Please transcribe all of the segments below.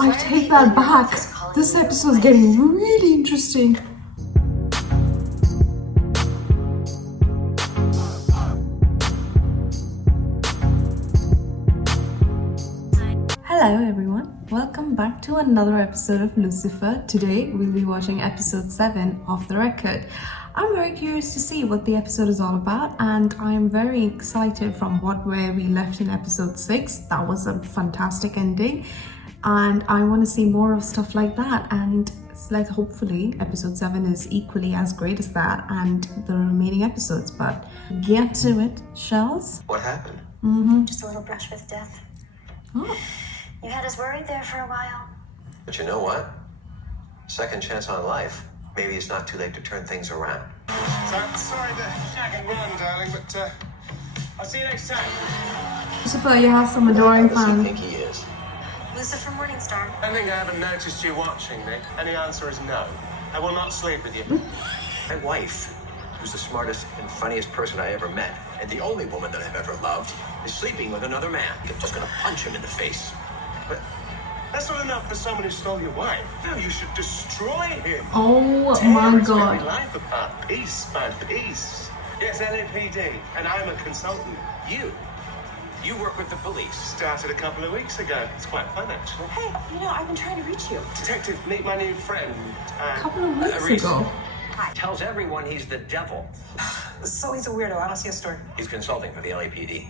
I take that back. This episode is getting really interesting. Hello everyone, welcome back to another episode of Lucifer. Today we'll be watching episode 7 of The Record. I'm very curious to see what the episode is all about, and I'm very excited from where we left in episode 6. That was a fantastic ending, and I want to see more of stuff like that, and hopefully episode 7 is equally as great as that and the remaining episodes. But get to it, Shells. What happened? Just a little brush with death. Oh. You had us worried there for a while. But you know what? Second chance on life. Maybe it's not too late to turn things around. Sorry to jag and run, darling, but I'll see you next time. Lucifer, you have some adoring How does he fans. think he is? Lucifer Morningstar. I think I haven't noticed you watching me. And the answer is no. I will not sleep with you. My wife, who's the smartest and funniest person I ever met, and the only woman that I've ever loved, is sleeping with another man. I'm just gonna punch him in the face. But that's not enough for someone who stole your wife. No, you should destroy him. Oh Tear my his very god. life apart, piece by piece. Yes, LAPD, and I'm a consultant. You work with the police. Started a couple of weeks ago. It's quite fun, actually. Hey, I've been trying to reach you. Detective, meet my new friend. A couple of weeks Reese. ago. Tells everyone he's the devil. So he's a weirdo. I don't see a story. He's consulting for the LAPD.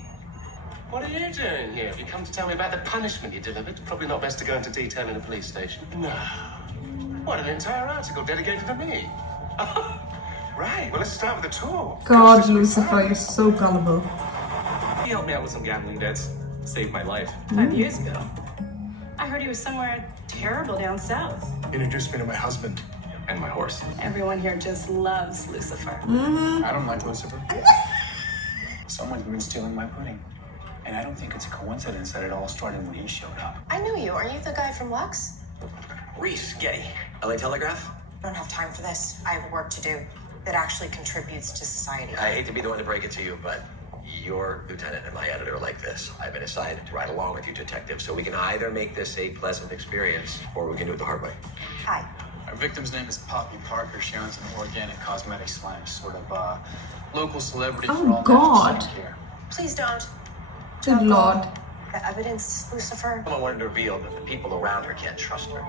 What are you doing here? Have you come to tell me about the punishment you delivered? Probably not best to go into detail in a police station. No. What, an entire article dedicated to me? Right, well, let's start with the tour. God, Gosh, this is Lucifer, fun. you're so gullible. He helped me out with some gambling debts. Saved my life. 5 years ago. I heard he was somewhere terrible down south. Introduced me to my husband. And my horse. Everyone here just loves Lucifer. I don't like Lucifer. Someone's been stealing my pudding. And I don't think it's a coincidence that it all started when he showed up. I know you. Are you the guy from Lux? Reese, Getty, LA Telegraph. I don't have time for this. I have work to do that actually contributes to society. I hate to be the one to break it to you, but your lieutenant and my editor are like this. I've been assigned to ride along with you, detective, so we can either make this a pleasant experience or we can do it the hard way. Hi. Our victim's name is Poppy Parker. She owns an organic cosmetics line, sort of local celebrity Oh, for all God. natural skincare. Please don't. Good lord. The evidence, Lucifer. Someone wanted to reveal that the people around her can't trust her.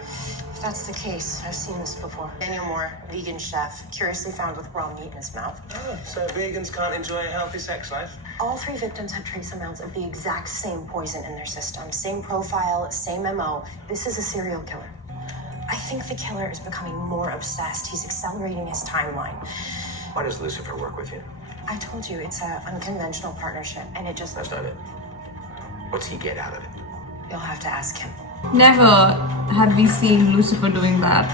If that's the case, I've seen this before. Daniel Moore, vegan chef, curiously found with raw meat in his mouth. Oh, so vegans can't enjoy a healthy sex life? All 3 victims had trace amounts of the exact same poison in their system. Same profile, same MO. This is a serial killer. I think the killer is becoming more obsessed. He's accelerating his timeline. Why does Lucifer work with you? I told you, it's an unconventional partnership, and it just... That's not it. What's he get out of it? You'll have to ask him. Never had we seen Lucifer doing that.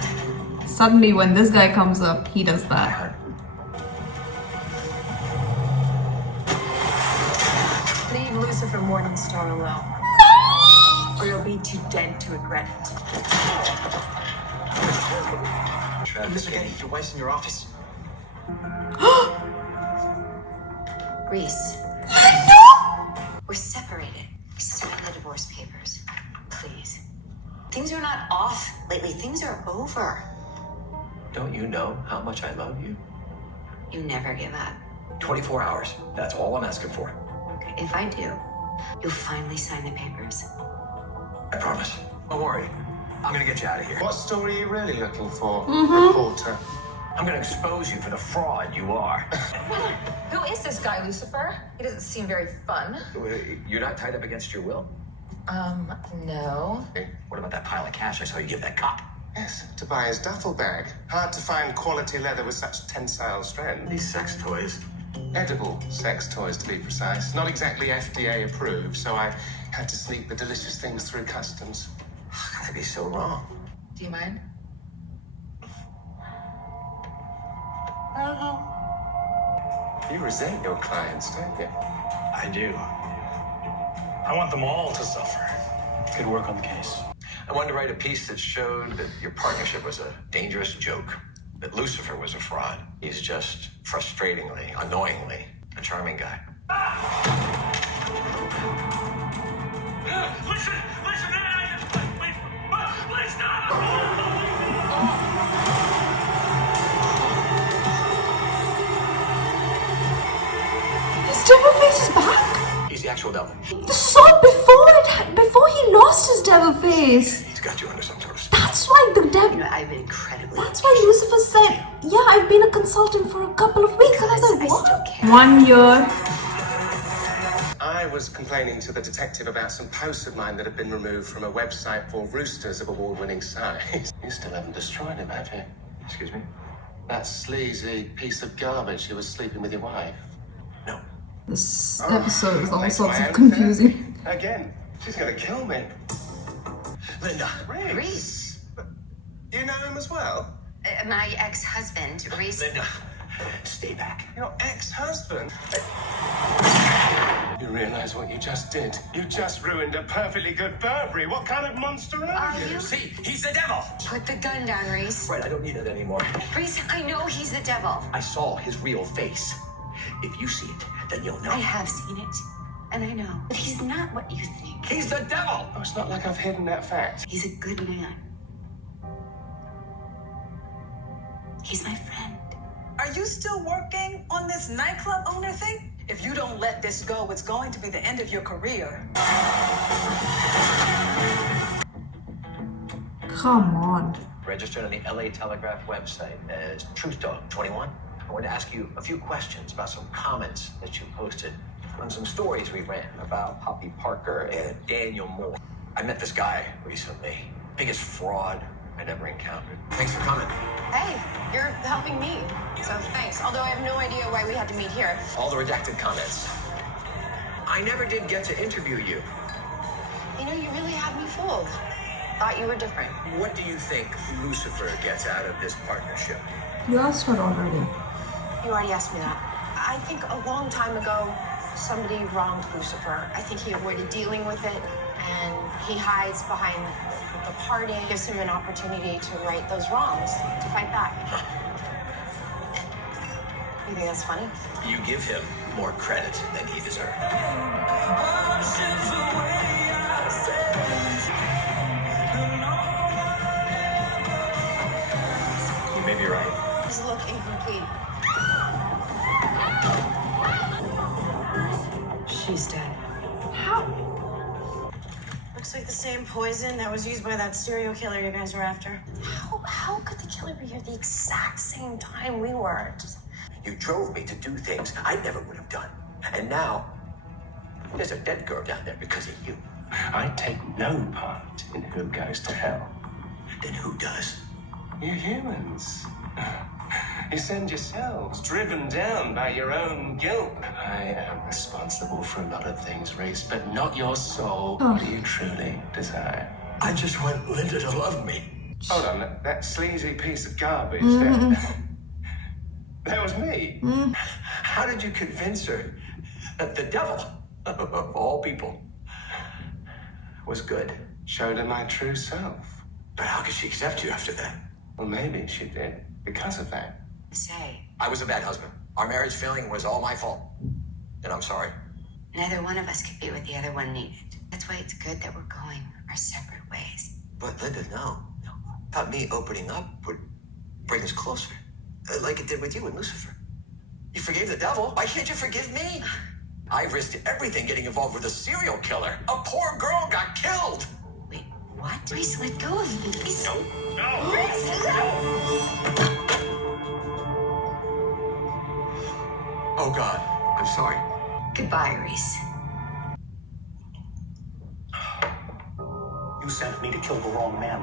Suddenly, when this guy comes up, he does that. Leave Lucifer Morningstar alone. Or you'll be too dead to regret it. Mr. Getty, your wife's in your office. Reese. We're separated. Sign the divorce papers. Please. Things are not off lately. Things are over. Don't you know how much I love you? You never give up. 24 hours. That's all I'm asking for. If I do, you'll finally sign the papers. I promise. Don't worry. I'm gonna get you out of here. What story are you really looking for, reporter? I'm gonna expose you for the fraud you are. Who is this guy, Lucifer? He doesn't seem very fun. You're not tied up against your will? No. What about that pile of cash I saw you give that cop? Yes, to buy his duffel bag. Hard to find quality leather with such tensile strength. These sex toys. Edible sex toys, to be precise. Not exactly FDA approved, so I had to sneak the delicious things through customs. How could I be so wrong? Do you mind? You resent your clients, don't you? I do. I want them all to suffer. Good work on the case. I wanted to write a piece that showed that your partnership was a dangerous joke, that Lucifer was a fraud. He's just frustratingly, annoyingly, a charming guy. Listen, actual devil. This is all before he lost his devil face. He's got you under some sort of spell. That's why the devil. You know, I'm incredibly. That's why Lucifer said, "Yeah, I've been a consultant for a couple of weeks." And I was like, I "What? still care. 1 year." I was complaining to the detective about some posts of mine that had been removed from a website for roosters of award-winning size. You still haven't destroyed him, have you? Excuse me? That sleazy piece of garbage who was sleeping with your wife. No. This episode is all Makes sorts my of own confusing. sense. Again, she's gonna kill me. Linda. Reese. You know him as well? My ex-husband, Reese. Linda. Stay back. Your ex-husband? You realize what you just did? You just ruined a perfectly good Burberry. What kind of monster are you? See, he's the devil. Put the gun down, Reese. Right, I don't need it anymore. Reese, I know he's the devil. I saw his real face. If you see it, then you'll know. I have seen it, and I know. But he's not what you think. He's the devil. Oh, it's not like I've hidden that fact. He's a good man. He's my friend. Are you still working on this nightclub owner thing? If you don't let this go, it's going to be the end of your career. Come on. Registered on the LA Telegraph website as Truth Dog 21. I want to ask you a few questions about some comments that you posted on some stories we ran about Poppy Parker and Daniel Moore. I met this guy recently. Biggest fraud I'd ever encountered. Thanks for coming. Hey, you're helping me. So thanks. Although I have no idea why we had to meet here. All the redacted comments. I never did get to interview you. You know, you really had me fooled. Thought you were different. What do you think Lucifer gets out of this partnership? You asked her already. You already asked me that. I think a long time ago, somebody wronged Lucifer. I think he avoided dealing with it, and he hides behind the party. Gives him an opportunity to right those wrongs, to fight back. You think that's funny? You give him more credit than he deserved. You may be right. His look incomplete. She's dead. How? Looks like the same poison that was used by that serial killer you guys were after. How could the killer be here the exact same time we were? You drove me to do things I never would have done. And now, there's a dead girl down there because of you. I take no part in who goes to hell. Then who does? You humans. You send yourselves, driven down by your own guilt. I am responsible for a lot of things, Reese, but not your soul. What do you truly desire? I just want Linda to love me. Hold on, that sleazy piece of garbage, that was me. How did you convince her that the devil, of all people, was good? Showed her my true self. But how could she accept you after that? Well, maybe she did, because of that. Say, I was a bad husband. Our marriage failing was all my fault. And I'm sorry. neither one of us could be what the other one needed. That's why it's good that we're going our separate ways. But Linda, no. Thought me opening up would bring us closer. Like it did with you and Lucifer. You forgave the devil. Why can't you forgive me? I risked everything getting involved with a serial killer. A poor girl got killed. Wait, what? Reese, let go of me. Reese. No. Reese, no! Oh, God. I'm sorry. Goodbye, Reese. You sent me to kill the wrong man.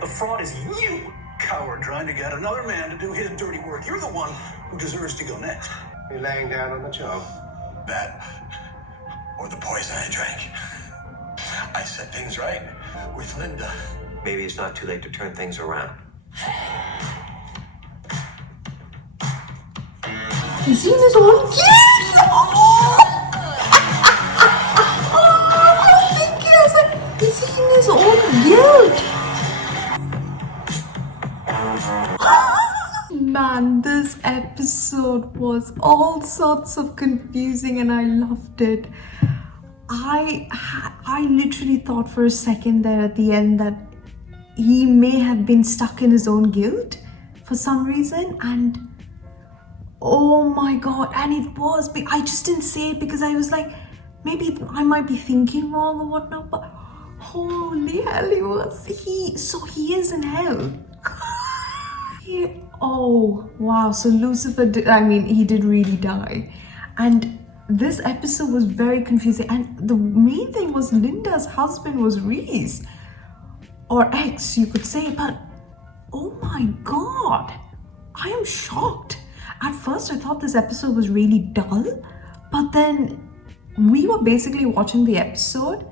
The fraud is you, coward, trying to get another man to do his dirty work. You're the one who deserves to go next. You're laying down on the job. That or the poison I drank. I set things right with Linda. Maybe it's not too late to turn things around. He's seen his own guilt! I was like, he's seen his own guilt! Man, this episode was all sorts of confusing and I loved it. I literally thought for a second there at the end that he may have been stuck in his own guilt for some reason, and Oh my god, and it was, I just didn't say it because I was like, maybe I might be thinking wrong or whatnot, but holy hell, he is in hell. Oh wow, so Lucifer did, he did really die. And this episode was very confusing, and the main thing was Linda's husband was Reese, or ex you could say, but oh my god, I am shocked. At first I thought this episode was really dull, but then we were basically watching the episode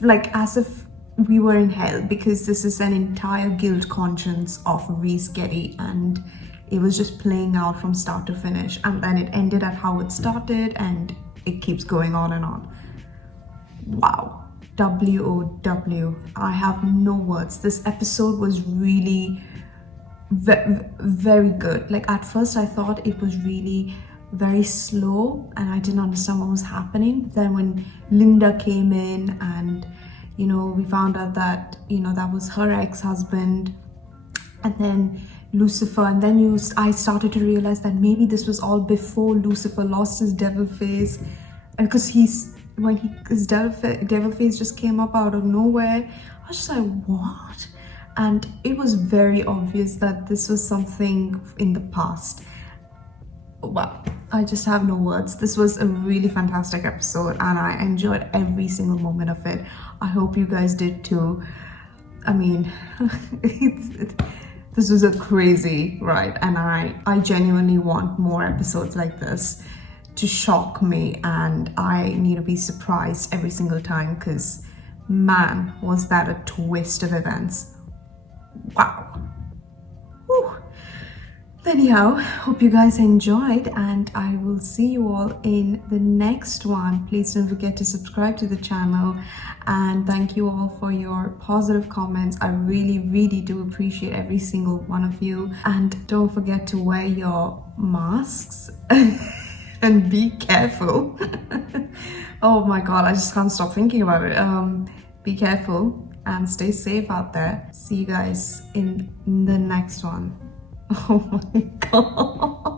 like as if we were in hell, because this is an entire guilt conscience of Reese Getty, and it was just playing out from start to finish, and then it ended at how it started, and it keeps going on and on. Wow. WOW. I have no words. This episode was really very good. Like at first I thought it was really very slow and I didn't understand what was happening. Then when Linda came in and we found out that that was her ex-husband, and then Lucifer, and then I started to realize that maybe this was all before Lucifer lost his devil face, and because his devil face just came up out of nowhere. I was just like, what? And it was very obvious that this was something in the past. Wow, I just have no words. This was a really fantastic episode and I enjoyed every single moment of it. I hope you guys did too. I mean, this was a crazy ride, and I genuinely want more episodes like this to shock me, and I need to be surprised every single time, because man, was that a twist of events. Wow. Whew. Anyhow, hope you guys enjoyed, and I will see you all in the next one. Please don't forget to subscribe to the channel, and thank you all for your positive comments. I really do appreciate every single one of you, and don't forget to wear your masks and be careful. Oh my god, I just can't stop thinking about it. Be careful and stay safe out there. See you guys in the next one. Oh my god.